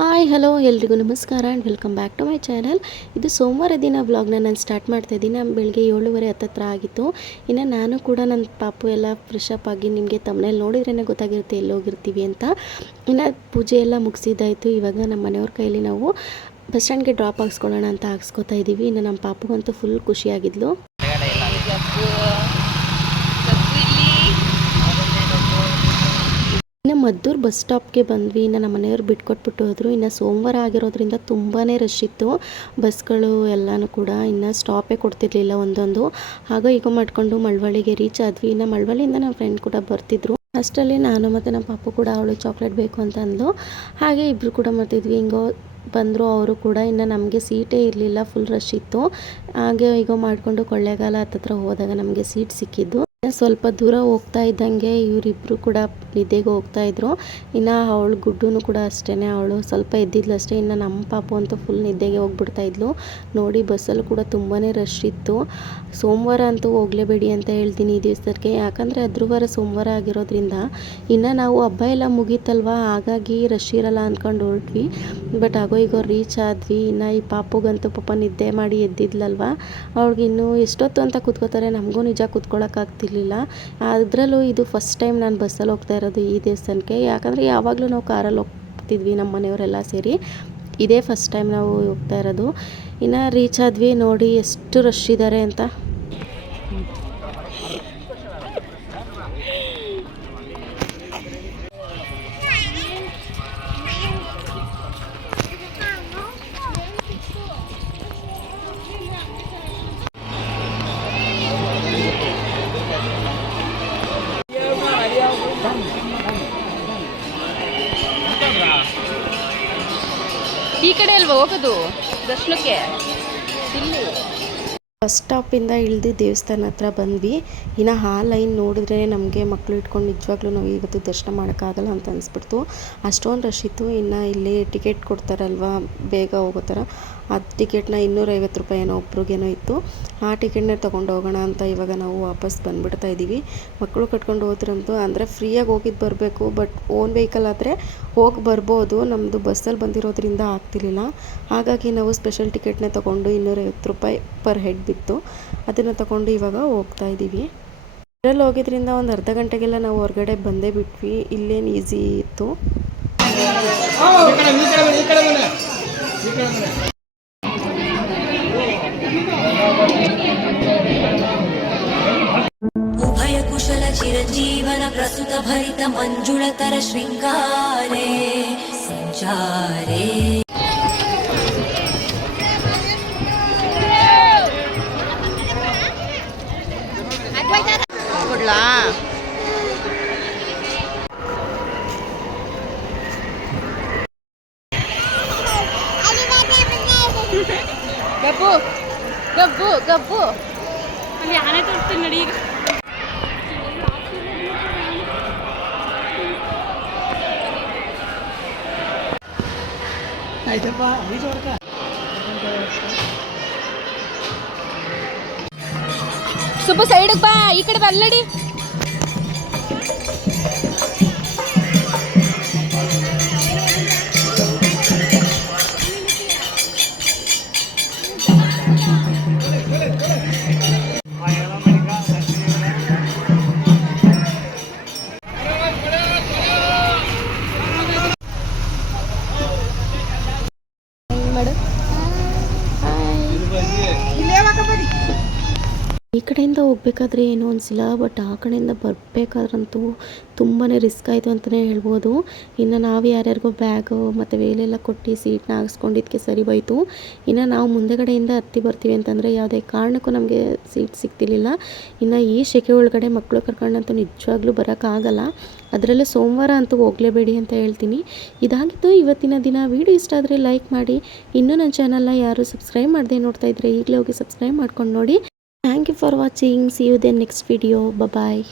Hi, hello, ಎಲ್ರಿಗೂ ನಮಸ್ಕಾರ and welcome back to my channel ಇದು ಸೋಮವಾರ ದಿನ ವ್ಲಾಗ್ನ ನಾನು ಸ್ಟಾರ್ಟ್ ಮಾಡ್ತಾ ಇದ್ದೀನಿ. ಬೆಳಗ್ಗೆ ಏಳುವರೆ ಹತ್ತತ್ರ ಆಗಿತ್ತು. ಇನ್ನು ನಾನು ಕೂಡ ನನ್ನ ಪಾಪು ಎಲ್ಲ ಫ್ರೆಶ್ ಅಪ್ ಆಗಿ ನಿಮಗೆ ತಮ್ಮನೇಲಿ ನೋಡಿದ್ರೇ ಗೊತ್ತಾಗಿರುತ್ತೆ ಎಲ್ಲಿ ಹೋಗಿರ್ತೀವಿ ಅಂತ. ಇನ್ನು ಪೂಜೆ ಎಲ್ಲ ಮುಗಿಸಿದ್ದಾಯಿತು. ಇವಾಗ ನಮ್ಮ ಮನೆಯವ್ರ ಕೈಲಿ ನಾವು ಬಸ್ ಸ್ಟ್ಯಾಂಡ್ಗೆ ಡ್ರಾಪ್ ಹಾಕ್ಸ್ಕೊಳ್ಳೋಣ ಅಂತ ಹಾಕ್ಸ್ಕೊತಾ ಇದ್ದೀವಿ ಇನ್ನು ನಮ್ಮ ಪಾಪುಗಂತೂ ಫುಲ್ ಖುಷಿಯಾಗಿದ್ಲು. ಮದ್ದೂರು ಬಸ್ ಸ್ಟಾಪ್ಗೆ ಬಂದ್ವಿ. ಇನ್ನು ನಮ್ಮ ಮನೆಯವ್ರು ಬಿಟ್ಕೊಟ್ಬಿಟ್ಟು ಹೋದರು. ಇನ್ನು ಸೋಮವಾರ ಆಗಿರೋದ್ರಿಂದ ತುಂಬಾ ರಶ್ ಇತ್ತು. ಬಸ್ಗಳು ಎಲ್ಲನೂ ಕೂಡ ಇನ್ನು ಸ್ಟಾಪೇ ಕೊಡ್ತಿರ್ಲಿಲ್ಲ ಒಂದೊಂದು. ಆಗ ಈಗ ಮಾಡಿಕೊಂಡು ಮಳವಳ್ಳಿಗೆ ರೀಚ್ ಆದ್ವಿ. ಇನ್ನು ಮಳವಳ್ಳಿಯಿಂದ ನಮ್ಮ ಫ್ರೆಂಡ್ ಕೂಡ ಬರ್ತಿದ್ರು. ಅಷ್ಟರಲ್ಲಿ ನಾನು ಮತ್ತು ನಮ್ಮ ಪಾಪು ಕೂಡ ಅವಳು ಚಾಕ್ಲೇಟ್ ಬೇಕು ಅಂತ ಅಂದ್ಲು. ಹಾಗೆ ಇಬ್ಬರು ಕೂಡ ಮಾಡ್ತಿದ್ವಿ ಹಿಂಗೋ ಬಂದರು ಅವರು ಕೂಡ. ಇನ್ನು ನಮಗೆ ಸೀಟೇ ಇರಲಿಲ್ಲ. ಫುಲ್ ರಶ್ ಇತ್ತು. ಹಾಗೆ ಈಗ ಮಾಡಿಕೊಂಡು ಕೊಳ್ಳೇಗಾಲ ಹತ್ತತ್ರ ಹೋದಾಗ ನಮಗೆ ಸೀಟ್ ಸಿಕ್ಕಿದ್ದು. ಸ್ವಲ್ಪ ದೂರ ಹೋಗ್ತಾ ಇದ್ದಂಗೆ ಇವರಿಬ್ಬರು ಕೂಡ ನಿದ್ದೆಗೆ ಹೋಗ್ತಾ ಇದ್ರು. ಇನ್ನು ಅವಳು ಗುಡ್ಡೂ ಕೂಡ ಅಷ್ಟೇ ಅವಳು ಸ್ವಲ್ಪ ಎದ್ದಿದ್ಲು ಅಷ್ಟೇ. ಇನ್ನು ನಮ್ಮ ಪಾಪು ಅಂತೂ ಫುಲ್ ನಿದ್ದೆಗೆ ಹೋಗ್ಬಿಡ್ತಾ ಇದ್ಲು. ನೋಡಿ ಬಸ್ಸಲ್ಲೂ ಕೂಡ ತುಂಬಾ ರಶ್ ಇತ್ತು. ಸೋಮವಾರ ಅಂತೂ ಹೋಗಲೇಬೇಡಿ ಅಂತ ಹೇಳ್ತೀನಿ ಈ ದಿವಸಕ್ಕೆ. ಯಾಕಂದರೆ ಅದ್ರವಾರ ಸೋಮವಾರ ಆಗಿರೋದ್ರಿಂದ ಇನ್ನು ನಾವು ಹಬ್ಬ ಎಲ್ಲ ಮುಗೀತಲ್ವ? ಹಾಗಾಗಿ ರಶ್ ಇರಲ್ಲ ಅಂದ್ಕೊಂಡು ಹೊರಟ್ವಿ. ಬಟ್ ಆಗೋ ಈಗ ರೀಚ್ ಆದ್ವಿ. ಇನ್ನು ಈ ಪಾಪುಗಂತೂ ಪಾಪ ನಿದ್ದೆ ಮಾಡಿ ಎದ್ದಿದ್ಲಲ್ವ? ಅವ್ಳಿಗೆ ಇನ್ನೂ ಎಷ್ಟೊತ್ತು ಅಂತ ಕೂತ್ಕೋತಾರೆ ನಮಗೂ ನಿಜ ಕೂತ್ಕೊಳ್ಳೋಕ್ಕಾಗ್ತಿರ್ಲಿಲ್ಲ ಅದರಲ್ಲೂ ಇದು ಫಸ್ಟ್ ಟೈಮ್ ನಾನು ಬಸ್ಸಲ್ಲಿ ಹೋಗ್ತಾ ಇರೋದು. ಈ ದೇವಸ್ಥಾನಕ್ಕೆ. ಯಾಕಂದರೆ ಯಾವಾಗಲೂ ನಾವು ಕಾರಲ್ಲಿ ಹೋಗ್ತಿದ್ವಿ ನಮ್ಮ ಮನೆಯವರೆಲ್ಲ ಸೇರಿ. ಇದೇ ಫಸ್ಟ್ ಟೈಮ್ ನಾವು ಹೋಗ್ತಾ ಇರೋದು. ಇನ್ನು ರೀಚ್ ಆದ್ವಿ ನೋಡಿ ಎಷ್ಟು ರಶ್ ಇದ್ದಾರೆ ಅಂತ. ಈ ಕಡೆ ಅಲ್ವಾ ಹೋಗೋದು? ದರ್ಶನಕ್ಕೆ? ಇಲ್ಲಿ. ಬಸ್ ಸ್ಟಾಪಿಂದ ಇಳಿದು ದೇವಸ್ಥಾನ ಹತ್ರ ಬಂದ್ವಿ. ಇನ್ನು ಆ ಲೈನ್ ನೋಡಿದ್ರೆ ನಮಗೆ ಮಕ್ಕಳು ಇಟ್ಕೊಂಡು ನಿಜವಾಗ್ಲೂ ನಾವು ಇವತ್ತು ದರ್ಶನ ಮಾಡೋಕ್ಕಾಗಲ್ಲ ಅಂತ ಅನಿಸ್ಬಿಡ್ತು. ಅಷ್ಟೊಂದು ರಶ್ ಇತ್ತು. ಇನ್ನು ಇಲ್ಲಿ ಟಿಕೆಟ್ ಕೊಡ್ತಾರಲ್ವ, ಬೇಗ ಹೋಗೋ ಥರ. ಆ ಟಿಕೆಟ್ನ ಇನ್ನೂರೈವತ್ತು ರೂಪಾಯಿ ಏನೋ ಒಬ್ರಿಗೇನೋ ಇತ್ತು. ಆ ಟಿಕೆಟ್ನೇ ತೊಗೊಂಡು ಹೋಗೋಣ ಅಂತ ಇವಾಗ ನಾವು ವಾಪಸ್ ಬಂದುಬಿಡ್ತಾ ಇದ್ದೀವಿ ಮಕ್ಕಳು ಕಟ್ಕೊಂಡು ಹೋದ್ರಂತೂ ಅಂದರೆ ಫ್ರೀಯಾಗಿ ಹೋಗಿದ್ದು ಬರಬೇಕು, ಬಟ್ ಓನ್ ವೆಹಿಕಲ್ ಆದರೆ ಹೋಗಿ ಬರ್ಬೋದು. ನಮ್ಮದು ಬಸ್ಸಲ್ಲಿ ಬಂದಿರೋದ್ರಿಂದ ಆಗ್ತಿರ್ಲಿಲ್ಲ. ಹಾಗಾಗಿ ನಾವು ಸ್ಪೆಷಲ್ ಟಿಕೆಟ್ನೇ ತೊಗೊಂಡು ಇನ್ನೂರೈವತ್ತು ರೂಪಾಯಿ ಪರ್ ಹೆಡ್ ಬಿತ್ತು ಅದನ್ನು ತಗೊಂಡು ಇವಾಗ ಹೋಗ್ತಾ ಇದ್ದೀವಿ ಇದರಲ್ಲಿ ಹೋಗಿದ್ರಿಂದ ಒಂದು ಅರ್ಧ ಗಂಟೆಗೆಲ್ಲ ನಾವು ಹೊರಗಡೆ ಬಂದೇ ಬಿಟ್ವಿ. ಇಲ್ಲೇನು ಈಸಿ ಇತ್ತು. ಉಭಯ ಕುಶಲ ಚಿರಜೀವನ ಪ್ರಸುತ ಭರಿತ ಮಂಜುಳತರ ಶೃಂಗಾರೇ, ಸಂಚಾರೇ. ಗಬ್ಬು ಗಬ್ಬು ಅಲ್ಲಿ ಆನೆ ತೋರಿಸ್ತೀನಿ ನಡಿ ಈಗ ಸುಬ್ಬು ಸೈಡಿಗೆ ಬಾ ಈ ಕಡೆ ಬಲ್ಲಡಿ ಈ ಕಡೆಯಿಂದ ಹೋಗ್ಬೇಕಾದ್ರೆ ಏನೂ ಅನಿಸಿಲ್ಲ ಬಟ್ ಆ ಕಡೆಯಿಂದ ಬರಬೇಕಾದ್ರಂತೂ ತುಂಬಾ ರಿಸ್ಕ್ ಆಯಿತು ಅಂತಲೇ ಹೇಳ್ಬೋದು. ಇನ್ನು ನಾವು ಯಾರ್ಯಾರಿಗೋ ಬ್ಯಾಗು ಮತ್ತು ವೇಲೆಲ್ಲ ಕೊಟ್ಟು ಸೀಟ್ನ ಹಾಕ್ಸ್ಕೊಂಡಿದ್ದಕ್ಕೆ ಸರಿ ಹೋಯ್ತು. ಇನ್ನು ನಾವು ಮುಂದೆಗಡೆಯಿಂದ ಹತ್ತಿ ಬರ್ತೀವಿ ಅಂತಂದರೆ ಯಾವುದೇ ಕಾರಣಕ್ಕೂ ನಮಗೆ ಸೀಟ್ ಸಿಗ್ತಿರ್ಲಿಲ್ಲ. ಇನ್ನು ಈ ಶೆಕೆ ಒಳಗಡೆ ಮಕ್ಕಳು ಕರ್ಕೊಂಡಂತೂ ನಿಜವಾಗ್ಲೂ ಬರೋಕ್ಕಾಗಲ್ಲ ಅದರಲ್ಲೇ ಸೋಮವಾರ ಅಂತೂ ಹೋಗಲೇಬೇಡಿ ಅಂತ ಹೇಳ್ತೀನಿ. ಇದಾಗಿತ್ತು ಇವತ್ತಿನ ದಿನ. ವಿಡಿಯೋ ಇಷ್ಟ ಆದರೆ ಲೈಕ್ ಮಾಡಿ. ಇನ್ನೂ ನನ್ನ ಚಾನಲ್ನ ಯಾರು ಸಬ್ಸ್ಕ್ರೈಬ್ ಮಾಡದೆ ನೋಡ್ತಾ ಇದ್ರೆ ಈಗಲೇ ಹೋಗಿ ಸಬ್ಸ್ಕ್ರೈಬ್ ಮಾಡ್ಕೊಂಡು ನೋಡಿ. Thank you for watching. See you in the next video. Bye bye.